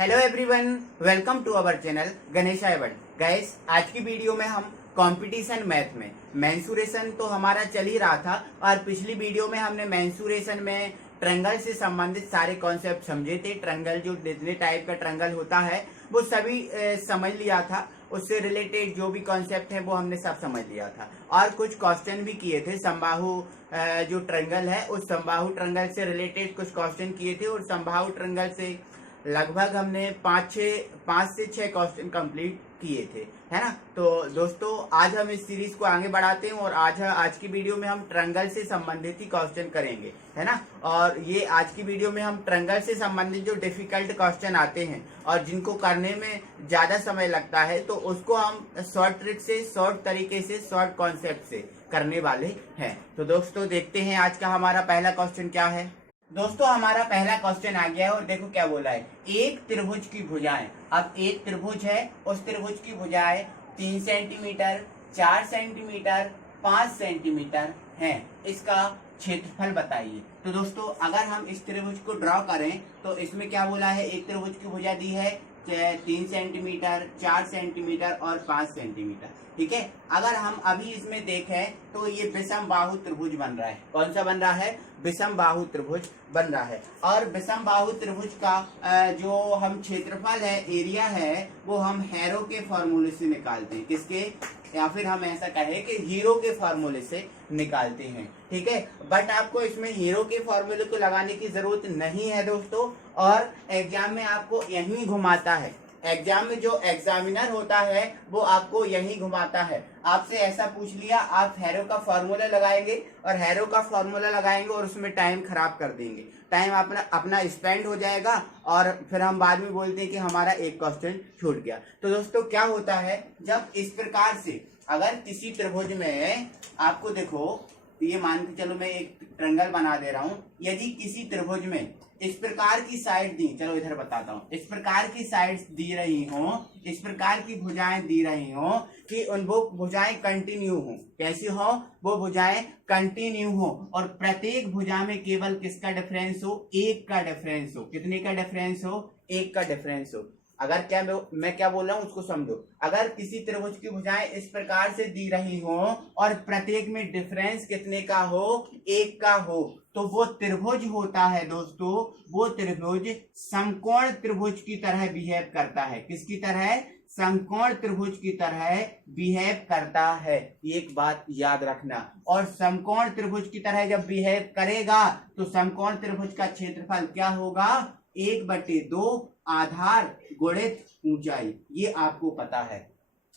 Hello everyone, welcome to our channel Ganesh world. Guys, आज की video में हम कंपटीशन मैथ में मेंसुरेशन तो हमारा चल ही रहा था और पिछली वीडियो में हमने मेंसुरेशन में ट्रायंगल से संबंधित सारे कॉन्सेप्ट समझे थे। ट्रायंगल जो जितने टाइप का ट्रायंगल होता है वो सभी समझ लिया था। उससे रिलेटेड जो भी कॉन्सेप्ट है वो हमने सब समझ लिया था और कुछ क्वेश्चन भी किए थे। समबाहु जो ट्रायंगल है उस समबाहु ट्रायंगल से रिलेटेड कुछ क्वेश्चन किए थे और समबाहु ट्रायंगल से लगभग हमने पाँच से छह क्वेश्चन कंप्लीट किए थे, है ना। तो दोस्तों, आज हम इस सीरीज को आगे बढ़ाते हैं और आज की वीडियो में हम ट्रायंगल से संबंधित ही क्वेश्चन करेंगे, है ना। और ये आज की वीडियो में हम ट्रायंगल से संबंधित जो डिफिकल्ट क्वेश्चन आते हैं और जिनको करने में ज्यादा समय लगता है तो उसको हम शॉर्ट ट्रिक से, शॉर्ट तरीके से, शॉर्ट कॉन्सेप्ट से करने वाले हैं। तो दोस्तों, देखते हैं आज का हमारा पहला क्वेश्चन क्या है। दोस्तों, हमारा पहला क्वेश्चन आ गया है और देखो क्या बोला है। एक त्रिभुज की भुजाएं, अब एक त्रिभुज है, उस त्रिभुज की भुजाएं 3 सेंटीमीटर, 4 सेंटीमीटर, 5 सेंटीमीटर हैं। इसका क्षेत्रफल बताइए। तो दोस्तों, अगर हम इस त्रिभुज को ड्रॉ करें तो इसमें क्या बोला है, एक त्रिभुज की भुजा दी है 3 सेंटीमीटर, 4 सेंटीमीटर और 5 सेंटीमीटर, ठीक है। अगर हम अभी इसमें देखें तो ये विषम बाहु त्रिभुज बन रहा है। कौन सा बन रहा है? विषम बाहु त्रिभुज बन रहा है। और विषम बाहु त्रिभुज का जो हम क्षेत्रफल है, एरिया है, वो हम हैरो के फॉर्मूले से निकालते हैं। किसके? या फिर हम ऐसा कहें कि हीरो के फॉर्मूले से निकालते हैं, ठीक है। बट आपको इसमें हीरो के फॉर्मूले को लगाने की जरूरत नहीं है दोस्तों, और एग्जाम में आपको यही घुमाता है। एग्जाम में जो एग्जामिनर होता है वो आपको यही घुमाता है। आपसे ऐसा पूछ लिया, आप हैरो का फॉर्मूला लगाएंगे और हैरो का फॉर्मूला लगाएंगे और उसमें टाइम खराब कर देंगे। टाइम अपना स्पेंड हो जाएगा और फिर हम बाद में बोलते हैं कि हमारा एक क्वेश्चन छूट गया। तो दोस्तों, क्या होता है, जब इस प्रकार से अगर किसी त्रिभुज में आपको देखो, ये मान के चलो मैं एक ट्रायंगल बना दे रहा हूं। यदि किसी त्रिभुज में इस प्रकार की साइड दी, चलो इधर बताता हूं, इस प्रकार की साइड्स दी रही हो, इस प्रकार की भुजाएं दी रही हो कि उन वो भुजाएं कंटिन्यू हो। कैसी हो? वो भुजाएं कंटिन्यू हो और प्रत्येक भुजा में केवल किसका डिफरेंस हो? एक का डिफरेंस हो। कितने का डिफरेंस हो? एक का डिफरेंस हो। अगर मैं क्या बोल रहा हूं उसको समझो। अगर किसी त्रिभुज की भुजाएं इस प्रकार से दी रही हो और प्रत्येक में डिफरेंस कितने का हो? एक का हो, तो वो त्रिभुज होता है दोस्तों, वो त्रिभुज समकोण त्रिभुज की तरह बिहेव करता है। किसकी तरह? समकोण त्रिभुज की तरह बिहेव करता है। एक बात याद रखना। और समकोण त्रिभुज की तरह जब बिहेव करेगा तो समकोण त्रिभुज का क्षेत्रफल क्या होगा? 1/2 आधार गुणित ऊंचाई। ये आपको पता है।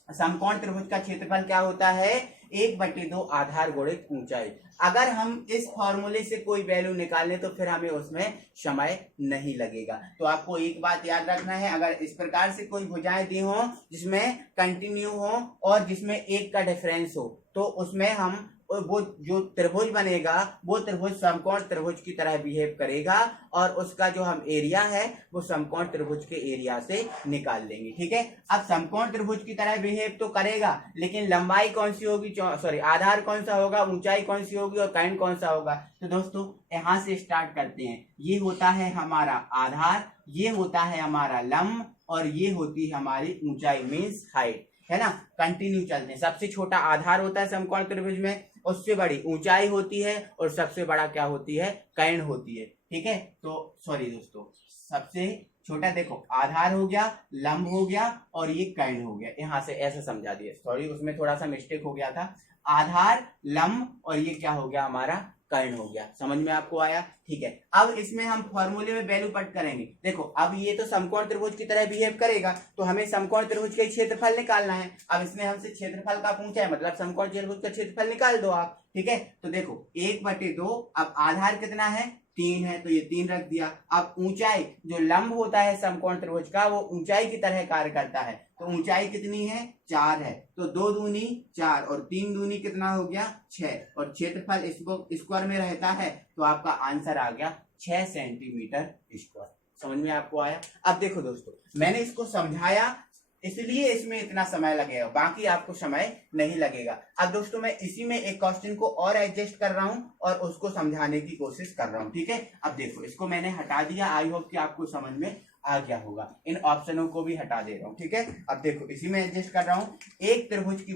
समकोण त्रिभुज का क्षेत्रफल क्या होता है? 1/2 आधार गुणित ऊंचाई। अगर हम इस फॉर्मूले से कोई वैल्यू निकालें तो फिर हमें उसमें समय नहीं लगेगा। तो आपको एक बात याद रखना है, अगर इस प्रकार से कोई भुजाएं दी हो जिसमें कंटिन्यू हो और जिसमें एक का डिफरेंस हो, तो उसमें हम वो जो त्रिभुज बनेगा वो त्रिभुज समकोण त्रिभुज की तरह बिहेव करेगा और उसका जो हम एरिया है वो समकोण त्रिभुज के एरिया से निकाल लेंगे, ठीक है। अब समकोण त्रिभुज की तरह बिहेव तो करेगा, लेकिन लंबाई कौन सी होगी, आधार कौन सा होगा, ऊंचाई कौन सी होगी और कर्ण कौन सा होगा। तो दोस्तों, यहां से स्टार्ट करते हैं। ये होता है हमारा आधार, ये होता है हमारा लंब और ये होती है हमारी ऊंचाई, मीन्स हाइट, है ना। कंटिन्यू चलते हैं। सबसे छोटा आधार होता है समकोण त्रिभुज में, उससे बड़ी ऊंचाई होती है और सबसे बड़ा क्या होती है? कर्ण होती है, ठीक है। तो सॉरी दोस्तों, सबसे छोटा देखो आधार हो गया, लंब हो गया और ये कर्ण हो गया। यहां से ऐसा समझा दिया, सॉरी उसमें थोड़ा सा मिस्टेक हो गया था। आधार, लंब और ये क्या हो गया? हमारा कर्ण हो गया। समझ में आपको आया? ठीक है। अब इसमें हम फॉर्मूले में वैल्यू पुट करेंगे। देखो, अब ये तो समकोण त्रिभुज की तरह बिहेव करेगा तो हमें समकोण त्रिभुज का क्षेत्रफल निकालना है। अब इसमें हमसे क्षेत्रफल का पूछा है, मतलब समकोण त्रिभुज का क्षेत्रफल निकाल दो आप, ठीक है। तो देखो 1/2, अब आधार कितना है? 3 है तो ये 3 रख दिया। अब ऊंचाई, जो लंब होता है समकोण त्रिभुज का, वो ऊंचाई की तरह कार्य करता है, तो ऊंचाई कितनी है? 4 है, तो 2 दूनी 4 और 3 दूनी कितना हो गया? 6, और क्षेत्रफल इसको स्क्वायर में रहता है तो आपका आंसर आ गया 6 सेंटीमीटर स्क्वायर। समझ में आपको आया? अब देखो दोस्तों, मैंने इसको समझाया इसलिए इसमें इतना समय लगेगा, बाकी आपको समय नहीं लगेगा। अब दोस्तों, मैं इसी में एक क्वेश्चन को और एडजस्ट कर रहा हूं और उसको समझाने की कोशिश कर रहा हूं, ठीक है। अब देखो, इसको मैंने हटा दिया। आई होप कि आपको समझ में आ गया होगा। इन ऑप्शनों को भी हटा दे रहा हूं, ठीक है। अब देखो इसी में एडजस्ट कर रहा हूं। एक त्रिभुज की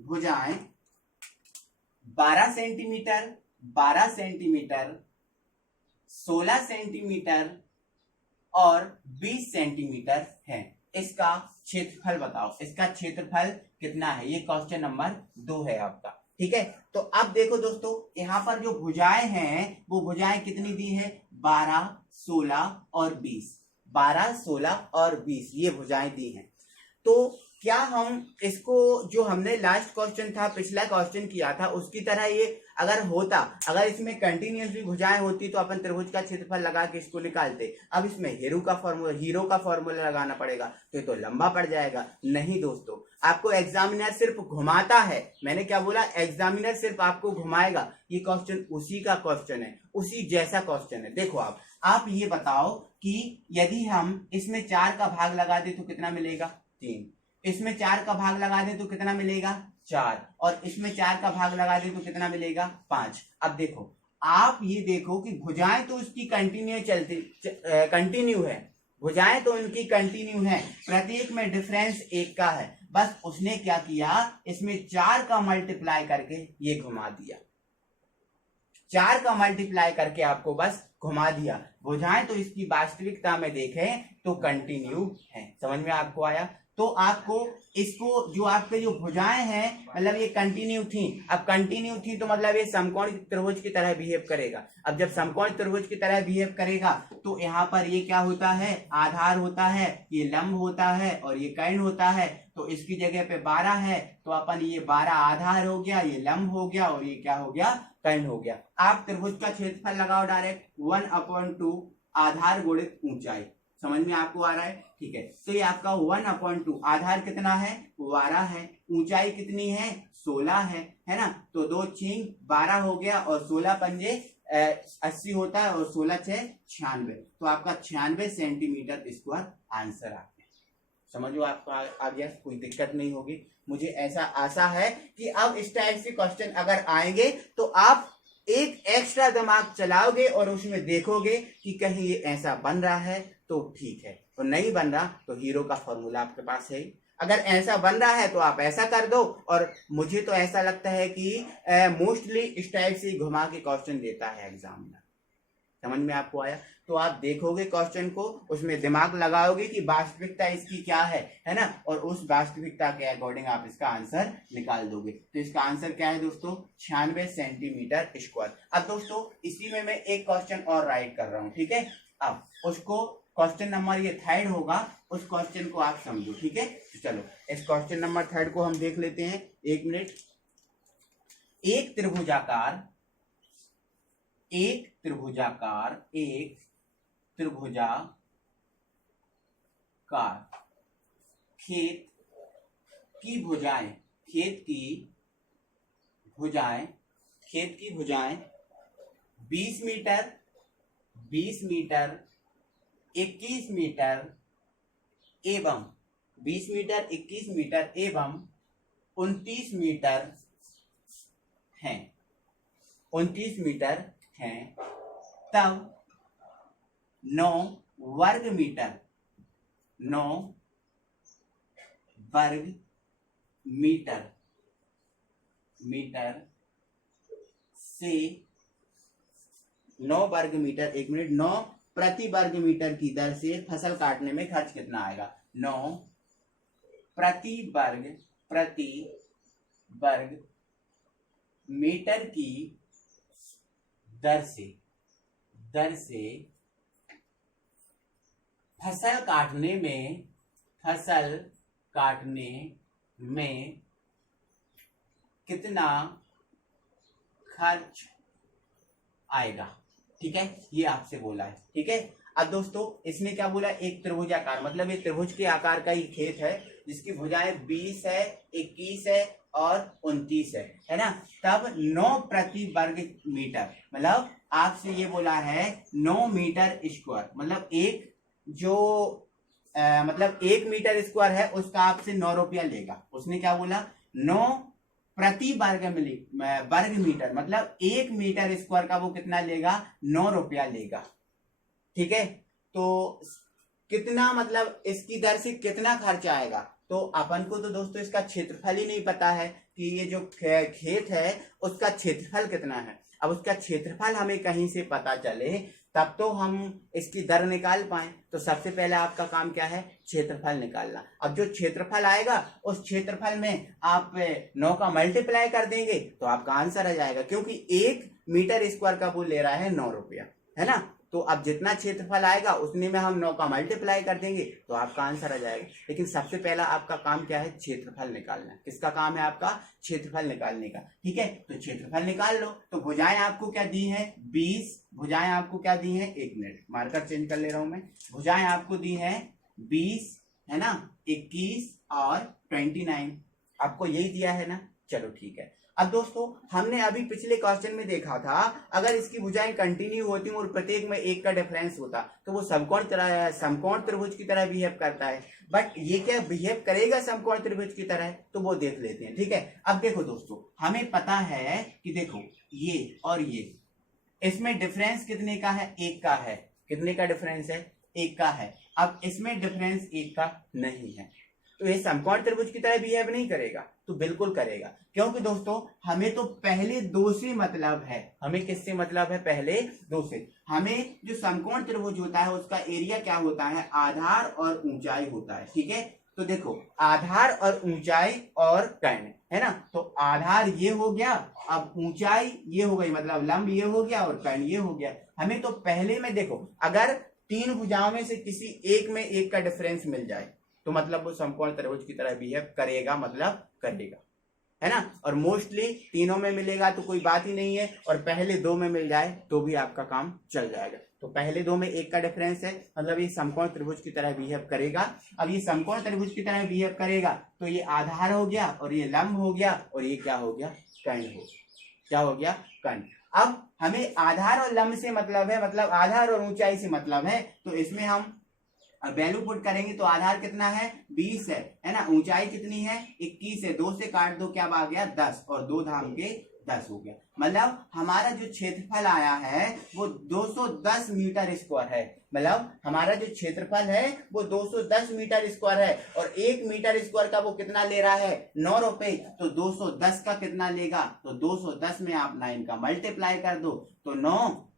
भुजाएं 12 सेंटीमीटर, 12 सेंटीमीटर, 16 सेंटीमीटर और 20 सेंटीमीटर है। इसका क्षेत्रफल बताओ। इसका क्षेत्रफल कितना है? ये क्वेश्चन नंबर 2 है आपका, ठीक है। तो अब देखो दोस्तों, यहाँ पर जो भुजाएं हैं वो भुजाएं कितनी दी है? 12, 16 और 20। 12, 16 और 20 ये भुजाएं दी हैं। तो क्या हम इसको, जो हमने लास्ट क्वेश्चन था, पिछला क्वेश्चन किया था, उसकी तरह ये अगर होता, अगर इसमें कंटिन्यूअसली भुजाएं होती तो अपन त्रिभुज का क्षेत्रफल लगा के इसको निकालते। अब इसमें हीरो का फॉर्मूला लगाना पड़ेगा, तो ये तो लंबा पड़ जाएगा। नहीं दोस्तों, आपको एग्जामिनर सिर्फ घुमाता है। मैंने क्या बोला? एग्जामिनर सिर्फ आपको घुमाएगा। ये क्वेश्चन उसी का क्वेश्चन है, उसी जैसा क्वेश्चन है। देखो आप ये बताओ कि यदि हम इसमें 4 का भाग लगा दे तो कितना मिलेगा? 3। इसमें 4 का भाग लगा दे तो कितना मिलेगा? 4। और इसमें 4 का भाग लगा दे तो कितना मिलेगा? 5। अब देखो, आप ये देखो कि भुजाएं तो इसकी कंटिन्यू है। भुजाएं तो इनकी कंटिन्यू है, प्रत्येक में डिफरेंस 1 का है। बस उसने क्या किया, इसमें 4 का मल्टीप्लाई करके ये घुमा दिया। 4 का मल्टीप्लाई करके आपको बस घुमा दिया। भुजाएं तो इसकी वास्तविकता में देखें तो कंटिन्यू है। समझ में आपको आया? तो आपको इसको, जो आपके जो भुजाएं हैं, मतलब ये कंटिन्यू थी। अब कंटिन्यू थी तो मतलब ये समकोण त्रिभुज की तरह बिहेव करेगा। अब जब समकोण त्रिभुज की तरह बिहेव करेगा तो यहाँ पर ये क्या होता है? आधार होता है, ये लंब होता है और ये कर्ण होता है। तो इसकी जगह पे 12 है, तो अपन ये 12 आधार हो गया, ये लंब हो गया और ये क्या हो गया? कर्ण हो गया। आप त्रिभुज का क्षेत्रफल लगाओ डायरेक्ट, 1/2 आधार गुणित ऊंचाई। समझ में आपको आ रहा है? ठीक है। तो ये आपका 1/2, आधार कितना है? 12 है। ऊंचाई कितनी है? 16 है ना। तो 2 छींग 12 हो गया और 16 पंजे 80 होता है और 16 6 96। तो आपका 96 सेंटीमीटर स्क्वायर आंसर आ गया। समझो आपको आ गया, कोई दिक्कत नहीं होगी। मुझे ऐसा आशा है कि अब इस टाइप से क्वेश्चन अगर आएंगे तो आप एक एक्स्ट्रा दिमाग चलाओगे और उसमें देखोगे कि कहीं ये ऐसा बन रहा है तो ठीक है, और नहीं बन रहा तो हीरो का फॉर्मूला आपके पास है। अगर ऐसा बन रहा है तो आप ऐसा कर दो। और मुझे तो ऐसा लगता है कि मोस्टली इस टाइप से घुमा के क्वेश्चन देता है एग्जामिनर। समझ में आपको आया? तो आप देखोगे क्वेश्चन को, उसमें दिमाग लगाओगे कि वास्तविकता इसकी क्या है ना, और उस वास्तविकता के अकॉर्डिंग आप इसका आंसर निकाल दोगे। तो इसका आंसर क्या है दोस्तों? 96 सेंटीमीटर स्क्वायर। अब दोस्तों इसी में मैं एक क्वेश्चन और राइट कर रहा हूं, ठीक है। अब उसको, क्वेश्चन नंबर ये 3 होगा, उस क्वेश्चन को आप समझो, ठीक है। तो चलो इस क्वेश्चन नंबर 3 को हम देख लेते हैं। 1 मिनट। एक त्रिभुजाकार खेत की भुजाएं 20 मीटर, 21 मीटर एवं 20 मीटर, 21 मीटर एवं 29 मीटर हैं। 29 मीटर हैं, तब 9 वर्ग मीटर, 1 मिनट, 9 प्रति वर्ग मीटर की दर से फसल काटने में खर्च कितना आएगा? 9 प्रति वर्ग मीटर की दर से फसल काटने में कितना खर्च आएगा? ठीक है, ये आपसे बोला है, ठीक है। अब दोस्तों इसने क्या बोला? एक त्रिभुजाकार, मतलब ये त्रिभुज के आकार का ही खेत है जिसकी भुजाएं 20 है, 21 है और 29 है ना। तब 9 प्रति वर्ग मीटर, मतलब आपसे ये बोला है 9 मीटर स्क्वायर, मतलब मतलब 1 मीटर स्क्वायर है उसका आपसे 9 रुपया लेगा। उसने क्या बोला? 9 प्रति वर्ग मीटर, मतलब 1 मीटर स्क्वायर का वो कितना लेगा? 9 रुपया लेगा, ठीक है। तो कितना मतलब इसकी दर से कितना खर्च आएगा, तो अपन को तो दोस्तों इसका क्षेत्रफल ही नहीं पता है कि ये जो खेत है उसका क्षेत्रफल कितना है। अब उसका क्षेत्रफल हमें कहीं से पता चले तब तो हम इसकी दर निकाल पाए। तो सबसे पहले आपका काम क्या है, क्षेत्रफल निकालना। अब जो क्षेत्रफल आएगा उस क्षेत्रफल में आप 9 का मल्टीप्लाई कर देंगे तो आपका आंसर आ जाएगा, क्योंकि 1 मीटर स्क्वायर का वो ले रहा है 9 रुपया, है ना। तो अब जितना क्षेत्रफल आएगा उतने में हम 9 का मल्टीप्लाई कर देंगे तो आपका आंसर आ जाएगा। लेकिन सबसे पहला आपका काम क्या है, क्षेत्रफल निकालना। किसका काम है, आपका क्षेत्रफल निकालने का। ठीक है, तो क्षेत्रफल निकाल लो। तो भुजाएं आपको क्या दी है, 20। भुजाएं आपको क्या दी है, 1 मिनट मार्कर चेंज कर ले रहा हूं मैं। भुजाएं आपको दी है 20, है ना, 21 और 29, आपको यही दिया है ना। चलो ठीक है। अब दोस्तों हमने अभी पिछले क्वेश्चन में देखा था, अगर इसकी भुजाएं कंटिन्यू होती और प्रत्येक में 1 का डिफरेंस होता तो वो समकोण त्रिभुज की तरह बिहेव करता है। बट ये क्या बिहेव करेगा समकोण त्रिभुज की तरह, तो वो देख लेते हैं। ठीक है, अब देखो दोस्तों हमें पता है कि देखो ये और ये, इसमें डिफरेंस कितने का है, 1 का है। कितने का डिफरेंस है, 1 का है। अब इसमें डिफरेंस 1 का नहीं है, तो ये समकोण त्रिभुज की तरह बिहेव नहीं करेगा, तो बिल्कुल करेगा। क्योंकि दोस्तों हमें तो पहले 2 से मतलब है। हमें किससे मतलब है, पहले 2 से। हमें जो समकोण त्रिभुज होता है उसका एरिया क्या होता है, आधार और ऊंचाई होता है। ठीक है, तो देखो आधार और ऊंचाई और कर्ण, है ना। तो आधार ये हो गया, अब ऊंचाई ये हो गई, मतलब लंब ये हो गया और कर्ण ये हो गया। हमें तो पहले में देखो, अगर 3 भुजाओं में से किसी एक में 1 का डिफरेंस मिल जाए तो मतलब वो समकोण त्रिभुज की तरह बिहेव करेगा, मतलब करेगा, है ना। और मोस्टली तीनों में मिलेगा तो कोई बात ही नहीं है, और पहले 2 में मिल जाए तो भी आपका काम चल जाएगा। तो पहले 2 में 1 का डिफरेंस है, मतलब ये समकोण त्रिभुज की तरह बिहेव करेगा। अब ये समकोण त्रिभुज की तरह बिहेव करेगा तो ये आधार हो गया और ये लंब हो गया और ये क्या हो गया, कर्ण हो गया। क्या हो गया, कर्ण। अब हमें आधार और लंब से मतलब है, मतलब आधार और ऊंचाई से मतलब है, तो इसमें हम वैल्यू पुट करेंगे तो आधार कितना है, 20 है ना। ऊंचाई कितनी है, 21 है। 2 से काट दो, क्या आ गया, 10, और 2 धाम के 10 हो गया। मतलब हमारा जो क्षेत्रफल आया है वो 210 मीटर स्क्वायर है। मतलब हमारा जो क्षेत्रफल है वो 210 मीटर स्क्वायर है, और 1 मीटर स्क्वायर का वो कितना ले रहा है, 9 रुपए। तो 210 का कितना लेगा, तो 210 में आप 9 का मल्टीप्लाई कर दो, तो 9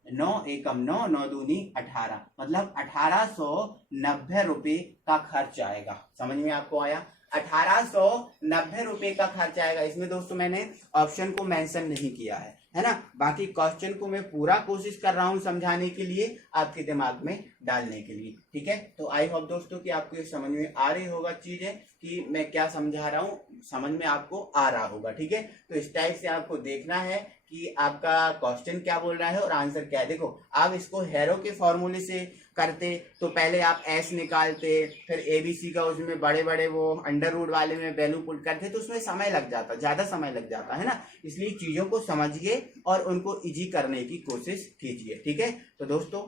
एकम 9, 9 दूनी 18, मतलब 1890 रुपए का खर्च आएगा। समझ में आपको आया, 1890 रुपए का खर्च आएगा। इसमें दोस्तों मैंने ऑप्शन को मेंशन नहीं किया है ना। बाकी क्वेश्चन को मैं पूरा कोशिश कर रहा हूं समझाने के लिए, आपके दिमाग में डालने के लिए। ठीक है, तो आई होप दोस्तों कि आपको ये समझ में आ रही होगा चीजें कि मैं क्या समझा रहा हूँ, समझ में आपको आ रहा होगा। ठीक है, तो इस टाइप से आपको देखना है कि आपका क्वेश्चन क्या बोल रहा है और आंसर क्या है। देखो आप इसको हैरो के फॉर्मूले से करते तो पहले आप एस निकालते, फिर एबीसी का उसमें बड़े बड़े वो अंडर रूट वाले में वैल्यू पुट करते, तो उसमें समय लग जाता, ज्यादा समय लग जाता है ना। इसलिए चीजों को समझिए और उनको इजी करने की कोशिश कीजिए। ठीक है, तो दोस्तों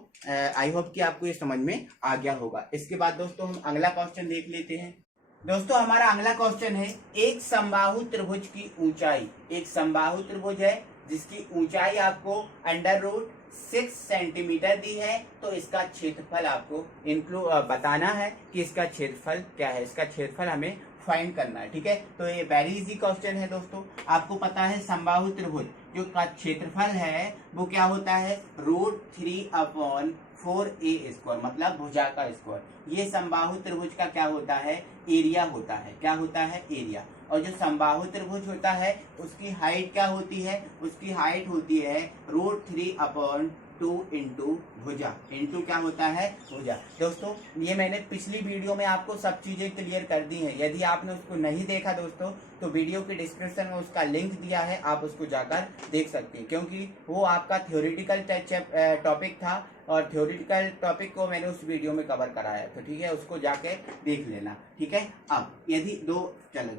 आई होप कि आपको ये समझ में आ गया होगा। इसके बाद दोस्तों हम अगला क्वेश्चन देख लेते हैं। दोस्तों हमारा अगला क्वेश्चन है, एक समबाहु त्रिभुज की ऊंचाई। एक समबाहु त्रिभुज है जिसकी ऊंचाई आपको अंडर रूट 6 सेंटीमीटर दी है, तो इसका क्षेत्रफल आपको बताना है कि इसका क्षेत्रफल क्या है। इसका क्षेत्रफल हमें फाइंड करना है। ठीक है, तो ये वेरी इजी क्वेश्चन है दोस्तों। आपको पता है समबाहु त्रिभुज जो का क्षेत्रफल है वो क्या होता है, √3/4a², मतलब भुजा का स्क्वायर। ये समबाहु त्रिभुज का क्या होता है, एरिया होता है। क्या होता है, एरिया। और जो समबाहु त्रिभुज होता है उसकी हाइट क्या होती है, उसकी हाइट होती है √3/2 इंटू भुजा, इंटू क्या होता है, भुजा। दोस्तों ये मैंने पिछली वीडियो में आपको सब चीजें क्लियर कर दी हैं। यदि आपने उसको नहीं देखा दोस्तों तो वीडियो के डिस्क्रिप्शन में उसका लिंक दिया है, आप उसको जाकर देख सकते हैं, क्योंकि वो आपका थ्योरेटिकल टॉपिक था और थ्योरेटिकल टॉपिक को मैंने उस वीडियो में कवर कराया। तो ठीक है, उसको जाके देख लेना। ठीक है, अब यदि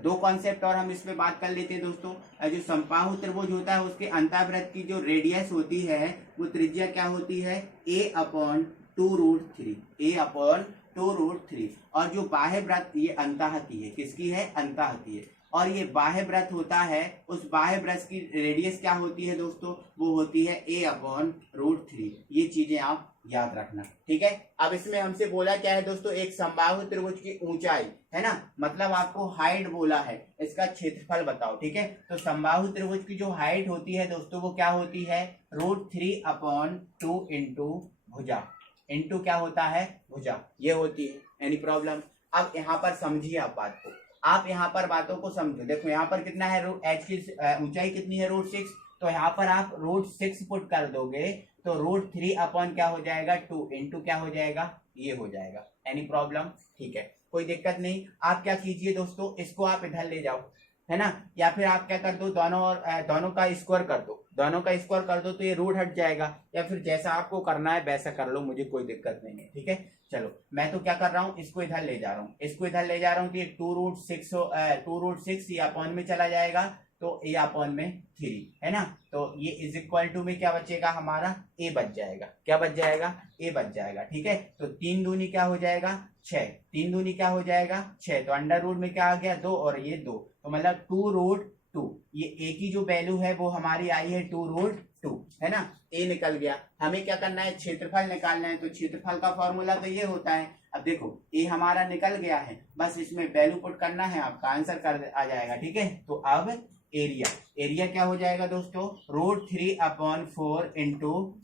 दो कॉन्सेप्ट और हम इसमें बात कर लेते हैं दोस्तों। जो समबाहु त्रिभुज होता है उसके अंतःवृत्त की जो रेडियस होती है वो त्रिज्या क्या होती है, a/2√3, a/2√3। और जो बाह्य वृत्त ये अंतः की है, किसकी है, अंतः की है। और ये बाह्य वृत्त होता है, उस बाह्य वृत्त की रेडियस क्या होती है दोस्तों, वो होती है a/√3। ये चीजें आप याद रखना, ठीक है। अब इसमें हमसे बोला क्या है दोस्तों, एक समबाहु त्रिभुज की ऊंचाई है ना, मतलब आपको हाइट बोला है, इसका क्षेत्रफल बताओ, ठीक है। तो समबाहु त्रिभुज की जो हाइट होती है दोस्तों वो क्या होती है, √3/2 इंटू भुजा, इंटू क्या होता है, भुजा, ये होती है। Any problem? अब यहाँ पर समझिए आप बात को, आप यहाँ पर बातों को समझो। देखो यहाँ पर कितना है, एच की ऊंचाई कितनी है, √6, तो यहाँ पर आप √6 पुट कर दोगे तो √3 क्या हो जाएगा, 2 इंटू क्या हो जाएगा, ये हो जाएगा। Any problem? ठीक है, कोई दिक्कत नहीं। आप क्या कीजिए दोस्तों, इसको आप इधर ले जाओ, है ना, या फिर आप क्या कर दो, दोनों का स्क्वायर कर दो, दोनों का स्क्वायर कर दो तो ये रूट हट जाएगा, या फिर जैसा आपको करना है वैसा कर लो, मुझे कोई दिक्कत नहीं है, ठीक है। चलो मैं तो क्या कर रहा हूँ, इसको इधर ले जा रहा हूँ, इसको इधर ले जा रहा हूँ, तो ये 2√6 ये अपॉन में चला जाएगा, तो ए अपॉन में 3, है ना, तो ये इज इक्वल टू में क्या बचेगा हमारा, ए बच जाएगा, क्या बच जाएगा, ए बच जाएगा, ठीक है। तो 3 दूनी क्या हो जाएगा, 6, 3 दूनी क्या हो जाएगा 6, तो अंडर रूट में क्या आ गया 2 और ये 2, तो मतलब 2√2, ये ए की जो वैल्यू है वो हमारी आई है 2√2, है ना, ए निकल गया। हमें क्या करना है, क्षेत्रफल निकालना है, तो क्षेत्रफल का फॉर्मूला तो ये होता है। अब देखो ए हमारा निकल गया है, बस इसमें वैल्यू पुट करना है, आपका आंसर कर आ जाएगा, ठीक है। तो अब एरिया क्या हो जाएगा दोस्तों, √3/4 इंटू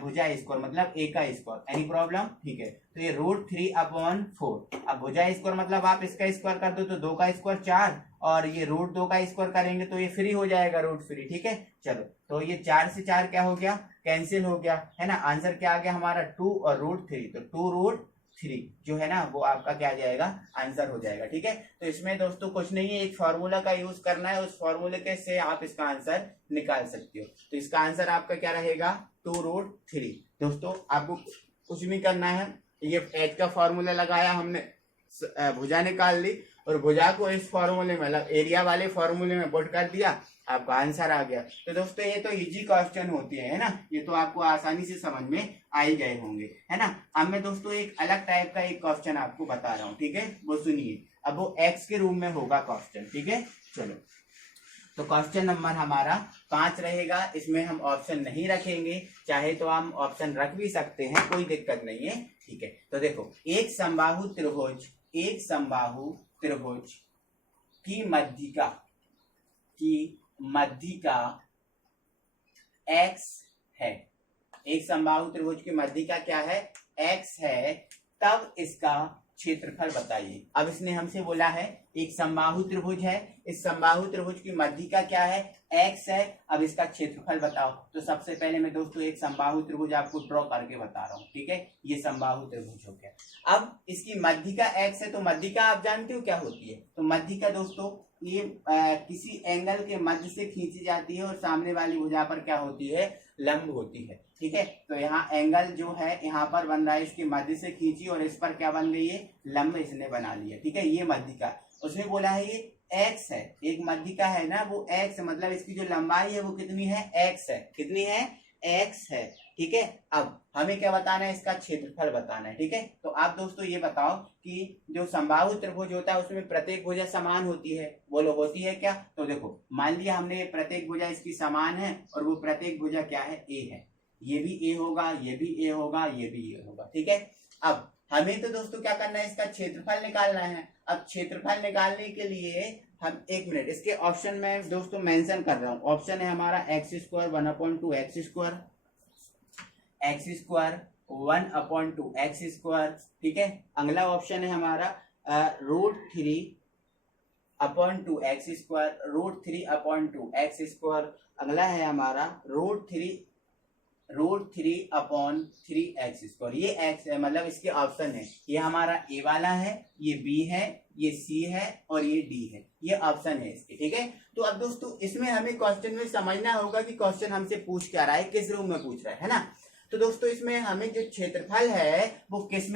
भुजा स्क्वायर, मतलब ए का स्क्वायर। Any problem? ठीक है, तो ये √3/4, अब भुजा स्क्वायर मतलब आप इसका स्क्वायर कर दो तो 2 का स्क्वायर 4, और ये √2 का स्क्वायर करेंगे तो ये फ्री हो जाएगा, रूट फ्री, ठीक है। चलो तो ये 4 से 4 क्या हो गया, कैंसिल हो गया, है ना। आंसर क्या आ गया हमारा 2 और √3, तो 2√3 जो है ना वो आपका क्या आ जाएगा, आंसर हो जाएगा, ठीक है। तो इसमें दोस्तों कुछ नहीं है, एक फॉर्मूला का यूज करना है, उस फॉर्मूले के से आप इसका आंसर निकाल सकते हो। तो इसका आंसर आपका क्या रहेगा, 2√3। दोस्तों आपको कुछ नहीं करना है, ये एच का फॉर्मूला लगाया हमने, भुजा निकाल ली, और भुजा को इस फॉर्मूले में, मतलब एरिया वाले फॉर्मूले में पुट कर दिया, आपका आंसर आ गया। तो दोस्तों ये तो इजी क्वेश्चन होती है ना, ये तो आपको आसानी से समझ में आ ही गए होंगे, है ना। अब मैं दोस्तों एक अलग टाइप का एक क्वेश्चन आपको बता रहा हूँ, ठीक है, वो सुनिए। अब वो एक्स के रूप में होगा क्वेश्चन, ठीक है। चलो तो क्वेश्चन नंबर हमारा 5 रहेगा, इसमें हम ऑप्शन नहीं रखेंगे, चाहे तो हम ऑप्शन रख भी सकते हैं, कोई दिक्कत नहीं है, ठीक है। तो देखो एक समबाहु त्रिभुज की मध्यिका x है, एक समबाहु त्रिभुज की मध्यिका क्या है, x है, तब इसका क्षेत्रफल बताइए। अब इसने हमसे बोला है एक समबाहु त्रिभुज है, इस समबाहु त्रिभुज की मध्यिका क्या है, x है, अब इसका क्षेत्रफल बताओ। तो सबसे पहले मैं दोस्तों एक समबाहु त्रिभुज आपको ड्रॉ करके बता रहा हूँ, ठीक है, ये समबाहु त्रिभुज हो गया। अब इसकी मध्यिका x है, तो मध्यिका आप जानते हो क्या होती है, तो मध्यिका दोस्तों ये किसी एंगल के मध्य से खींची जाती है, और सामने वाली भुजा पर क्या होती है, लंब होती है, ठीक है। तो यहाँ एंगल जो है यहाँ पर बन रहा है, इसके मध्य से खींची और इस पर क्या बन गई है, लंब इसने बना लिया, ठीक है, ये मध्यिका। उसने बोला है ये x है, एक मध्यिका है ना वो x, मतलब इसकी जो लंबाई है वो कितनी है, x है, कितनी है, x है, ठीक है। अब हमें क्या बताना है, इसका क्षेत्रफल बताना है, ठीक है। तो आप दोस्तों ये बताओ कि जो समबाहु त्रिभुज होता है उसमें प्रत्येक भुजा समान होती है, बोलो होती है क्या। तो देखो मान लिया हमने प्रत्येक भुजा इसकी समान है, और वो प्रत्येक भुजा क्या है, a है, ये भी a होगा, ये भी a होगा, ये भी a होगा, ठीक है। अब हमें तो दोस्तों क्या करना है, इसका क्षेत्रफल निकालना है। अब क्षेत्रफल निकालने के लिए हम, एक मिनट, इसके ऑप्शन में दोस्तों मेंशन कर रहा हूँ। ऑप्शन है हमारा x² 1/2 x², x² 1/2 x², ठीक है। अगला ऑप्शन है हमारा √3/2 x², √3/2 x²। अगला है हमारा √3/3 x²। ये x है, मतलब इसके ऑप्शन है, ये हमारा a वाला है, ये b है, ये c है, और ये d है, ये ऑप्शन है इसके, ठीक है। तो अब दोस्तों इसमें हमें क्वेश्चन में समझना होगा कि क्वेश्चन हमसे पूछ क्या रहा है, किस रूम में पूछ रहा है ना। तो दोस्तों इसमें हमें जो क्षेत्रफल है वो किस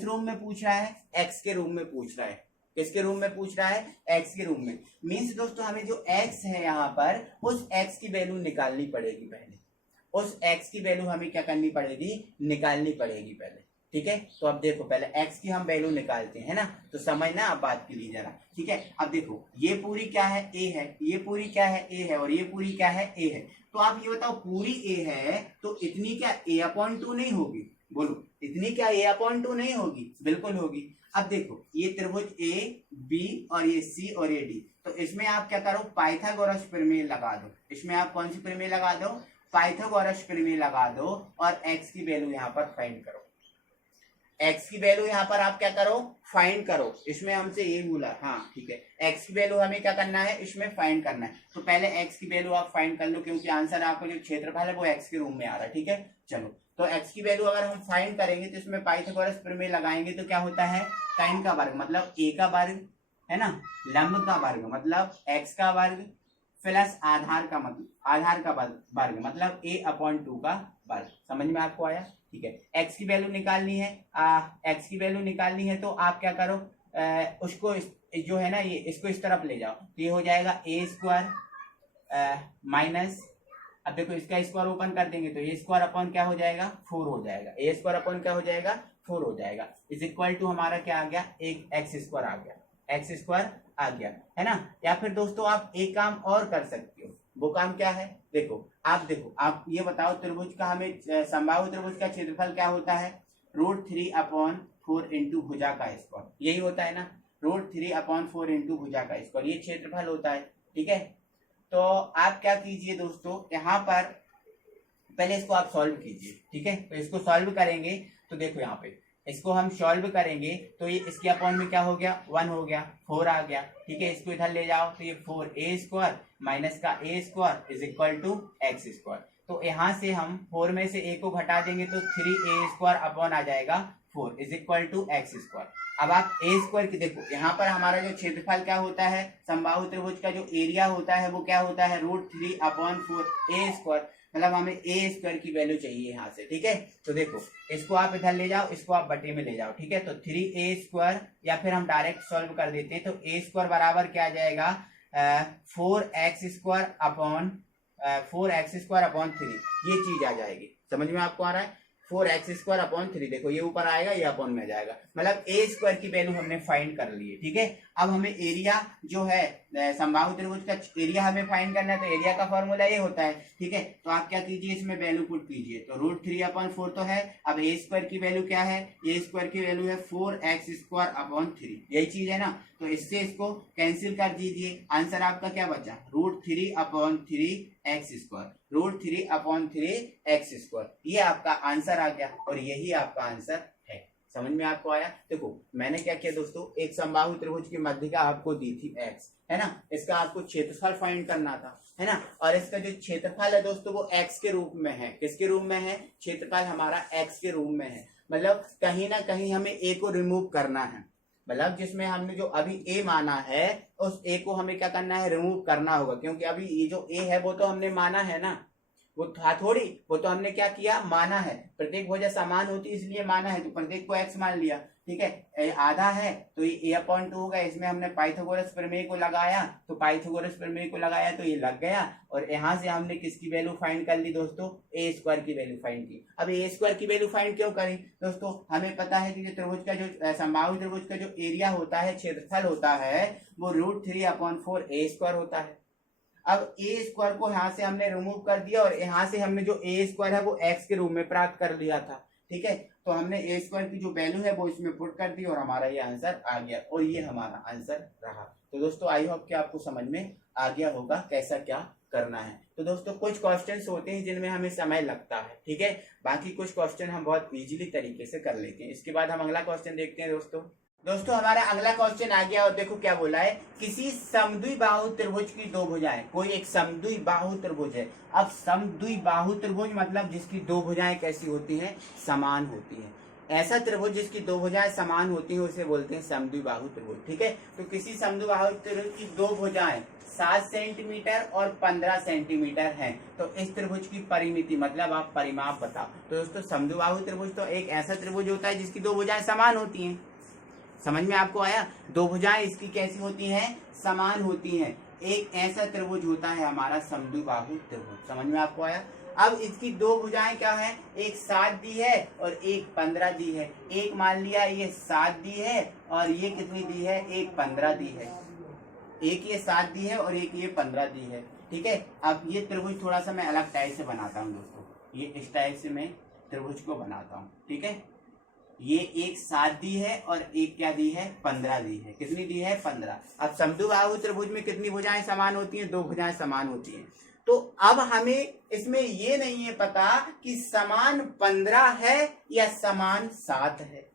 रूम में पूछ रहा है, x के रूम में पूछ रहा है, किसके रूम में पूछ रहा है, x के रूम में। मीन्स दोस्तों हमें जो x है यहाँ पर, उस x की वैल्यू निकालनी पड़ेगी पहले, उस x की वैल्यू हमें क्या करनी पड़ेगी, निकालनी पड़ेगी पहले, ठीक है। तो अब देखो पहले x की हम वैल्यू निकालते हैं ना, तो समझना आप बात के लिए जरा, ठीक है। अब देखो ये पूरी क्या है, a है, ये पूरी क्या है, a है, और ये पूरी क्या है, a है। तो आप ये बताओ पूरी a है तो इतनी क्या a/2 नहीं होगी, बोलो इतनी क्या a/2 नहीं होगी? बिल्कुल होगी। अब देखो ये त्रिभुज ए बी और ये सी और ये डी, तो इसमें आप क्या करो, पाइथागोरस प्रमेय लगा दो। इसमें आप कौन सी प्रमेय लगा दो? पाइथागोरस प्रमेय लगा दो और x की वैल्यू यहाँ पर फाइंड करो। x की वैल्यू यहाँ पर आप क्या करो, फाइंड करो। इसमें हमसे ये बोला, हाँ ठीक है, x की वैल्यू हमें क्या करना है, इसमें फाइंड करना है। तो पहले x की वैल्यू आप फाइंड कर लो, क्योंकि आंसर आपको जो क्षेत्रफल है वो x के रूप में आ रहा है। ठीक है, चलो तो x की वैल्यू अगर हम फाइंड करेंगे तो इसमें पाइथागोरस प्रमेय लगाएंगे तो क्या होता है, sin का वर्ग मतलब a का वर्ग है ना, लंब का वर्ग मतलब x का वर्ग प्लस आधार का वर्ग मतलब a/2 का वर्ग। समझ में आपको आया? ठीक है, x की वैल्यू निकालनी है, x की वैल्यू निकालनी है तो आप क्या करो, उसको जो है ना ये इसको इस तरफ ले जाओ, तो ये हो जाएगा a² माइनस, अब देखो इसका स्क्वायर ओपन कर देंगे तो ये स्क्वायर अपॉन क्या हो जाएगा, 4 हो जाएगा। a² अपॉन क्या हो जाएगा, 4 हो जाएगा। इज इक्वल टू हमारा क्या आ गया, एक x² आ गया, x² आ गया, है ना। या फिर दोस्तों आप एक काम और कर सकते हो, वो काम क्या है, देखो आप ये बताओ, त्रिभुज का हमें समबाहु त्रिभुज का क्षेत्रफल क्या होता है, √3/4 इंटू भुजा का स्क्वायर, यही होता है ना, √3/4 इंटू भुजा का स्क्वायर, ये क्षेत्रफल होता है। ठीक है, तो आप क्या कीजिए दोस्तों, यहाँ पर पहले इसको आप सॉल्व कीजिए। ठीक है, तो इसको सॉल्व करेंगे तो देखो यहाँ पे इसको हम सॉल्व करेंगे तो ये इसके अपॉन में क्या हो गया, 1 हो गया, 4 आ गया। ठीक है, इसको इधर ले जाओ तो ये 4a² माइनस का a² is equal to x²। तो यहाँ से हम 4 में से a को घटा देंगे तो 3a² अपॉन आ जाएगा 4 इज इक्वल टू x²। अब आप a² की देखो, यहाँ पर हमारा जो क्षेत्रफल क्या होता है, समबाहु त्रिभुज का जो एरिया होता है वो क्या होता है, √3/4a², मतलब हमें a² की वैल्यू चाहिए यहाँ से। ठीक है, तो देखो इसको आप इधर ले जाओ, इसको आप बटे में ले जाओ। ठीक है, तो 3a² या फिर हम डायरेक्ट सॉल्व कर देते हैं, तो a² बराबर क्या आ जाएगा, 4x² अपॉन 3, ये चीज आ जाएगी। समझ में आपको आ रहा है, 4x² अपॉन 3, देखो ये ऊपर आएगा, ये अपॉन में जाएगा, मतलब a² की वैल्यू हमने फाइंड कर ली है। ठीक है, अब हमें एरिया जो है समबाहु त्रिभुज का एरिया हमें फाइंड करना है, तो एरिया का फॉर्मूला ये होता है। ठीक है, तो आप क्या कीजिए, इसमें वैल्यू पुट कीजिए, तो √3/4 तो है, अब a² की वैल्यू क्या है, a² की वैल्यू है 4x² अपॉन 3, यही चीज है ना, तो इससे इसको कैंसिल कर दीजिए, आंसर आपका क्या बचा, √3/3x², √3/3x², ये आपका आंसर आ गया और यही आपका आंसर है। समझ में आपको आया? देखो मैंने क्या किया दोस्तों, एक समबाहु त्रिभुज की मध्यिका आपको दी थी x, है ना, इसका आपको क्षेत्रफल फाइंड करना था, है ना, और इसका जो क्षेत्रफल है दोस्तों वो x के रूप में है। किसके रूप में है, क्षेत्रफल हमारा x के रूप में है, मतलब कहीं ना कहीं हमें a को रिमूव करना है, मतलब जिसमें हमने जो अभी a माना है उस a को हमें क्या करना है, रिमूव करना होगा, क्योंकि अभी ये जो a है वो तो हमने माना है ना, वो था थोड़ी, वो तो हमने क्या किया, माना है, प्रत्येक भुजा समान होती इसलिए माना है, तो प्रत्येक को x मान लिया। ठीक है, आधा है तो ये a/2 होगा, इसमें हमने पाइथागोरस प्रमेय को लगाया, तो पाइथागोरस प्रमेय को लगाया तो ये लग गया, और यहाँ से हमने किसकी वैल्यू फाइंड कर ली दोस्तों, a² की वैल्यू फाइंड की। अब a² की वैल्यू फाइंड क्यों करी दोस्तों, हमें पता है कि त्रिभुज का जो समबाहु त्रिभुज का जो एरिया होता है, क्षेत्रफल होता है, वो √3/4a² होता है। अब a² को यहाँ से हमने रिमूव कर दिया और यहाँ से हमने जो a² है वो x के रूप में प्राप्त कर लिया था। ठीक है, तो हमने a² की जो वैल्यू है वो इसमें पुट कर दी और हमारा ये आंसर आ गया, और ये हमारा आंसर रहा। तो दोस्तों आई होप कि आपको समझ में आ गया होगा कैसा क्या करना है। तो दोस्तों कुछ क्वेश्चंस होते हैं जिनमें हमें समय लगता है, ठीक है, बाकी कुछ क्वेश्चन हम बहुत इजीली तरीके से कर लेते हैं। इसके बाद हम अगला क्वेश्चन देखते हैं। दोस्तों हमारा अगला क्वेश्चन आ गया और देखो क्या बोला है, किसी समद्विबाहु त्रिभुज की दो भुजाएं, कोई एक समद्विबाहु त्रिभुज है। अब समद्विबाहु त्रिभुज मतलब जिसकी दो भुजाएं कैसी होती हैं, समान होती हैं। ऐसा त्रिभुज जिसकी दो भुजाएं समान होती हैं उसे बोलते हैं समद्विबाहु त्रिभुज। ठीक है, तो किसी समद्विबाहु त्रिभुज की दो भुजाएं 7 सेंटीमीटर और 15 सेंटीमीटर हैं, तो इस त्रिभुज की परिमिति मतलब आप परिमाप बताओ। तो दोस्तों समद्विबाहु त्रिभुज तो एक ऐसा त्रिभुज होता है जिसकी दो भुजाएं समान होती हैं। समझ में आपको आया, दो भुजाएं इसकी कैसी होती हैं, समान होती हैं। एक ऐसा त्रिभुज होता है हमारा समद्विबाहु त्रिभुज। समझ में आपको आया। अब इसकी दो भुजाएं क्या है, एक 7 दी है और एक 15 दी है। एक मान लिया ये 7 दी है और ये कितनी दी है, एक 15 दी है। एक ये 7 दी है और एक ये 15 दी है। ठीक है, अब ये त्रिभुज थोड़ा सा मैं अलग टाइप से बनाता हूँ दोस्तों, ये इस टाइप से मैं त्रिभुज को बनाता हूं। ठीक है, ये एक 7 दी है और एक क्या दी है, 15 दी है। कितनी दी है, 15। अब समद्विबाहु त्रिभुज में कितनी भुजाएं समान होती हैं, 2 भुजाएं समान होती हैं। तो अब हमें इसमें ये नहीं है पता कि समान 15 है या समान 7 है,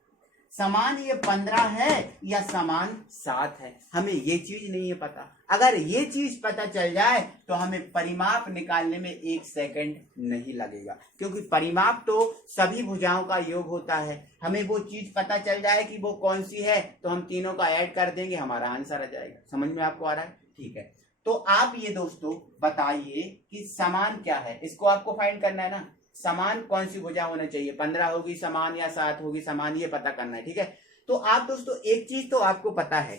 समान ये 15 है या समान 7 है, हमें ये चीज नहीं है पता। अगर ये चीज पता चल जाए तो हमें परिमाप निकालने में 1 सेकंड नहीं लगेगा, क्योंकि परिमाप तो सभी भुजाओं का योग होता है। हमें वो चीज पता चल जाए कि वो कौन सी है तो हम तीनों का ऐड कर देंगे, हमारा आंसर आ जाएगा। समझ में आपको आ रहा है? ठीक है, तो आप ये दोस्तों बताइए कि समान क्या है, इसको आपको फाइंड करना है ना। समान कौन सी भुजा होना चाहिए, 15 होगी समान या 7 होगी समान, ये पता करना है। ठीक है, तो आप दोस्तों एक चीज तो आपको पता है,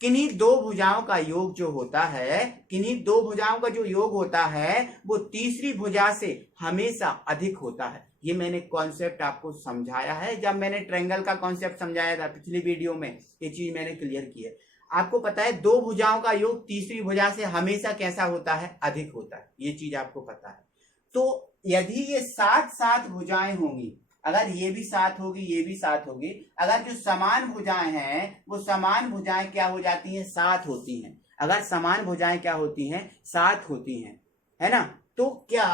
किन्हीं 2 भुजाओं का योग जो होता है, किन्हीं 2 भुजाओं का जो योग होता है वो तीसरी भुजा से हमेशा अधिक होता है। ये मैंने कॉन्सेप्ट आपको समझाया है, जब मैंने ट्रायंगल का कॉन्सेप्ट समझाया था पिछली वीडियो में, ये चीज मैंने क्लियर की है। आपको पता है 2 भुजाओं का योग तीसरी भुजा से हमेशा कैसा होता है, अधिक होता है, ये चीज आपको पता है। तो यदि ये 7 भुजाएं होंगी, अगर ये भी 7 होगी ये भी 7 होगी, अगर जो समान भुजाएं हैं वो समान भुजाएं क्या हो जाती हैं, 7 होती हैं। अगर समान भुजाएं क्या होती हैं, 7 होती हैं, है ना। तो क्या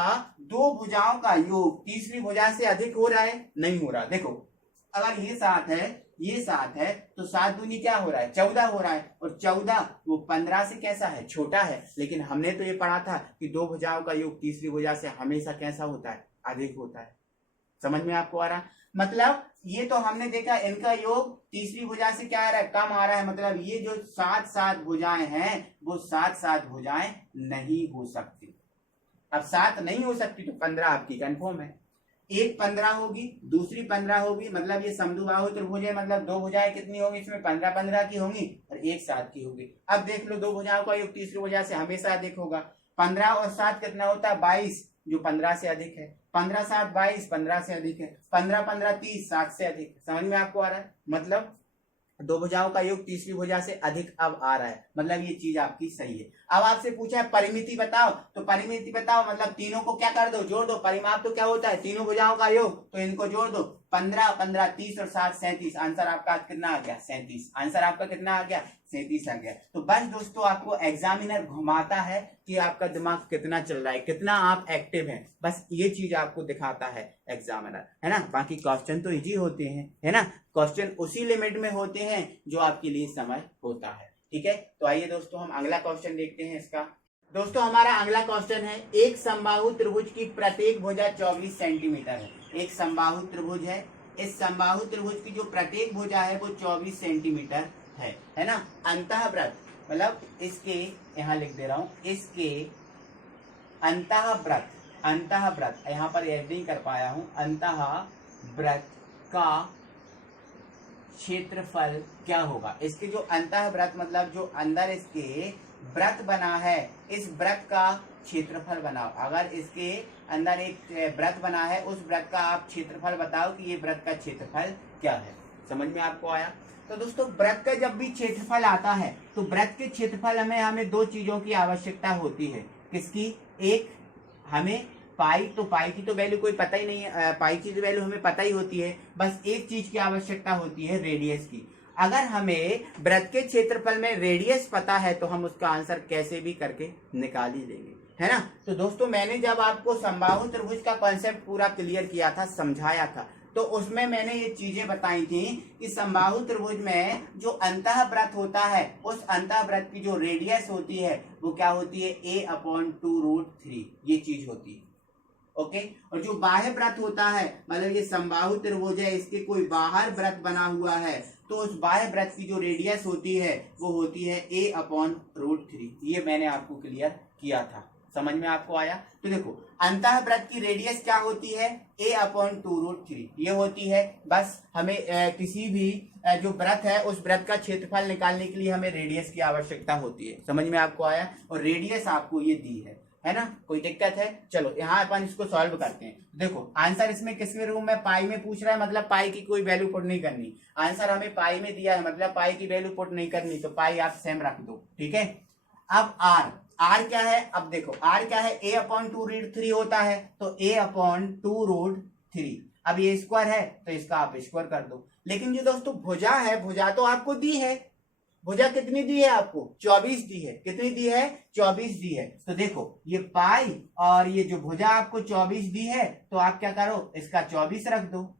2 भुजाओं का योग तीसरी भुजा से अधिक हो रहा है, नहीं हो रहा। देखो अगर ये 7 है ये 7 है तो 7 दूनी क्या हो रहा है, 14 हो रहा है, और 14 वो 15 से कैसा है, छोटा है। लेकिन हमने तो ये पढ़ा था कि 2 भुजाओं का योग तीसरी भुजा से हमेशा कैसा होता है, अधिक होता है। समझ में आपको आ रहा है? मतलब ये तो हमने देखा इनका योग तीसरी भुजा से क्या आ रहा है, कम आ रहा है। मतलब ये जो 7 भुजाएं हैं वो 7 भुजाएं नहीं हो सकती। अब 7 नहीं हो सकती तो 15 आपकी कंफर्म है। एक 15 होगी, दूसरी 15 होगी, मतलब ये समद्विबाहु त्रिभुज है, मतलब 2 भुजाएं कितनी होंगी इसमें, 15 की होंगी और एक 7 की होगी। अब देख लो 2 भुजाओं का योग तीसरी भुजा से हमेशा अधिक होगा। 15 और 7 कितना होता है, 22, जो 15 से अधिक है। 15 7 22, 15 से अधिक है। 15 15 30, 7 से अधिक। समझ में आपको आ रहा है? मतलब 2 भुजाओं का योग तीसरी भुजा से अधिक अब आ रहा है, मतलब ये चीज आपकी सही है। अब आपसे पूछा है परिमिति बताओ, तो परिमिति बताओ मतलब तीनों को क्या कर दो, जोड़ दो। परिमाप तो क्या होता है, तीनों भुजाओं का योग, तो इनको जोड़ दो। 15 15 30 और 7 37। आंसर आपका कितना आ गया, 37। आंसर आपका कितना आ गया, 37 आ गया। तो बस दोस्तों आपको एग्जामिनर घुमाता है कि आपका दिमाग कितना चल रहा है, कितना आप एक्टिव हैं, बस ये चीज आपको दिखाता है एग्जामिनर, है ना। बाकी क्वेश्चन तो इजी होते हैं, है ना। क्वेश्चन उसी लिमिट में होते हैं जो आपके लिए समय होता है। ठीक है, तो आइए दोस्तों हम अगला क्वेश्चन देखते हैं इसका। दोस्तों हमारा अगला क्वेश्चन है, एक समबाहु त्रिभुज की प्रत्येक भुजा 24 सेंटीमीटर है। एक समबाहु त्रिभुज है, इस समबाहु त्रिभुज की जो प्रत्येक भुजा है वो 24 सेंटीमीटर है ना। अंतःव्रत मतलब इसके, यहाँ लिख दे रहा हूं, इसके अंतःव्रत यहाँ पर ऐड नहीं कर पाया हूं, अंतःव्रत का क्षेत्रफल क्या होगा। इसके जो अंतःव्रत मतलब जो अंदर इसके व्रत बना है, इस व्रत का क्षेत्रफल बनाओ। अगर इसके अंदर एक व्रत बना है, उस व्रत का आप क्षेत्रफल बताओ कि ये व्रत का क्षेत्रफल क्या है। समझ में आपको आया? तो दोस्तों व्रत का जब भी क्षेत्रफल आता है तो व्रत के क्षेत्रफल में हमें 2 चीजों की आवश्यकता होती है। किसकी? एक हमें पाई, तो पाई की तो वैल्यू कोई पता ही नहीं है, पाई की तो वैल्यू हमें पता ही होती है। बस एक चीज की आवश्यकता होती है, रेडियस की। अगर हमें व्रत के क्षेत्रफल में रेडियस पता है तो हम उसका आंसर कैसे भी करके निकाल ही लेंगे, है ना। तो दोस्तों मैंने जब आपको समबाहु त्रिभुज का कॉन्सेप्ट पूरा क्लियर किया था, समझाया था, तो उसमें मैंने ये चीजें बताई थी कि समबाहु त्रिभुज में जो अंतःव्रत होता है, उस अंतःव्रत की जो रेडियस होती है वो क्या होती है, a/2√3, ये चीज होती है। ओके, और जो बाह्य व्रत होता है, मतलब ये समबाहु त्रिभुज है, इसके कोई बाहर व्रत बना हुआ है, तो उस बाह्य व्रत की जो रेडियस होती है वो होती है a/√3। ये मैंने आपको क्लियर किया था, समझ में आपको आया? तो देखो अंतःव्रत की रेडियस क्या होती है, a/2√3 ये होती है। बस हमें किसी भी जो व्रत है उस व्रत का क्षेत्रफल निकालने के लिए हमें रेडियस की आवश्यकता होती है। समझ में आपको आया? और रेडियस आपको ये दी है ना। कोई दिक्कत है? चलो यहाँ अपन इसको सॉल्व करते हैं। देखो आंसर इसमें किसके रूप में, पाई में पूछ रहा है, मतलब पाई की कोई वैल्यू पुट नहीं करनी। आंसर हमें पाई में दिया है, मतलब पाई की वैल्यू पुट नहीं करनी, तो पाई आप सेम रख दो। ठीक है, अब आर क्या है, अब देखो आर क्या है, a/2√3 होता है, तो a/2√3 अब ये स्क्वायर है तो इसका आप स्क्वायर कर दो। लेकिन जो दोस्तों भुजा है, भुजा तो आपको दी है, भुजा कितनी दी है आपको? 24 दी है। कितनी दी है? 24 दी है। तो देखो ये पाई और ये जो भुजा आपको 24 दी है, तो आप क्या करो, इसका 24 रख दो,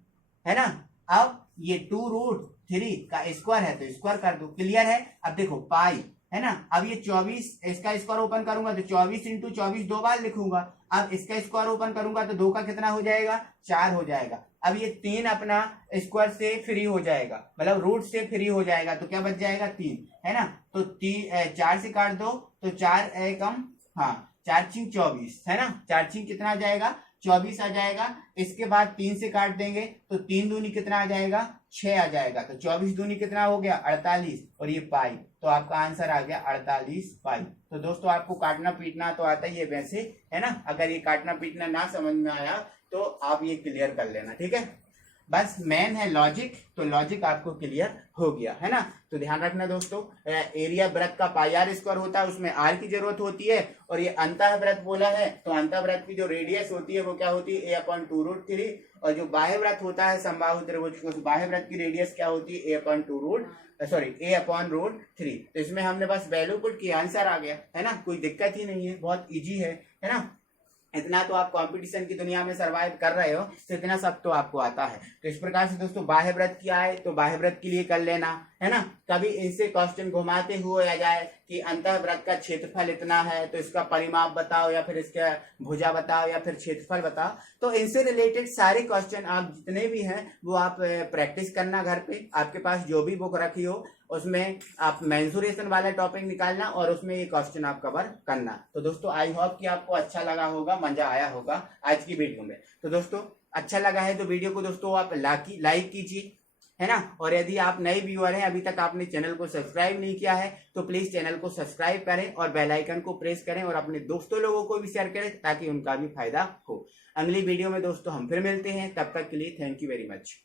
है ना। अब ये 2√3 का स्क्वायर है तो स्क्वायर कर दो। क्लियर है? अब देखो पाई है ना, अब ये 24 इसका स्क्वायर ओपन करूंगा तो 24 इंटू 24 दो बार लिखूंगा। अब इसका स्क्वायर ओपन करूंगा तो 2 का कितना हो जाएगा? 4 हो जाएगा। अब ये 3 अपना स्क्वायर से फ्री हो जाएगा, मतलब रूट से फ्री हो जाएगा, तो क्या बच जाएगा? 3, है ना। तो 4 से काट दो तो 4 कम, हाँ 4×6 24, है ना। 4×6 कितना आ जाएगा? 24 आ जाएगा। इसके बाद 3 से काट देंगे तो 3 दूनी कितना आ जाएगा? 6 आ जाएगा। तो 24 दूनी कितना हो गया? 48, और ये पाई, तो आपका आंसर आ गया 48 पाई। तो दोस्तों आपको काटना पीटना तो आता ही है वैसे, है ना। अगर ये काटना पीटना ना समझ में आया तो आप ये क्लियर कर लेना, ठीक है। बस मेन है लॉजिक, तो लॉजिक आपको क्लियर हो गया, है ना। तो ध्यान रखना दोस्तों, एरिया वृत्त का पाई आर स्क्वायर होता है, उसमें आर की जरूरत होती है। और ये अंतःवृत्त बोला है तो अंतःवृत्त की जो रेडियस होती है वो क्या होती है? a/2√3। और जो बाह्य वृत्त होता है समबाहु त्रिभुज, बाह्य वृत्त की रेडियस क्या होती है? a/√3। तो इसमें हमने बस वैल्यू पुट किया, आंसर आ गया, है ना। कोई दिक्कत ही नहीं है, बहुत इजी है ना। इतना तो आप कंपटीशन की दुनिया में सरवाइव कर रहे हो, तो इतना सब तो आपको आता है। तो इस प्रकार से दोस्तों बाह्य वृत्त किया है तो बाह्य वृत्त के लिए कर लेना, है ना। कभी इनसे क्वेश्चन घुमाते हुए आ जाए कि अंतःवृत्त का क्षेत्रफल इतना है तो इसका परिमाप बताओ, या फिर इसका भुजा बताओ, या फिर क्षेत्रफल बताओ, तो इनसे रिलेटेड सारे क्वेश्चन आप जितने भी हैं वो आप प्रैक्टिस करना घर पे। आपके पास जो भी बुक रखी हो उसमें आप मेंसुरेशन वाला टॉपिक निकालना और उसमें ये क्वेश्चन आप कवर करना। तो दोस्तों आई होप कि आपको अच्छा लगा होगा, मजा आया होगा आज की वीडियो में। तो दोस्तों अच्छा लगा है तो वीडियो को दोस्तों आप लाइक कीजिए, है ना। और यदि आप नए व्यूअर हैं, अभी तक आपने चैनल को सब्सक्राइब नहीं किया है, तो प्लीज चैनल को सब्सक्राइब करें और बेल आइकन को प्रेस करें और अपने दोस्तों लोगों को भी शेयर करें ताकि उनका भी फायदा हो। अगली वीडियो में दोस्तों हम फिर मिलते हैं, तब तक के लिए थैंक यू वेरी मच।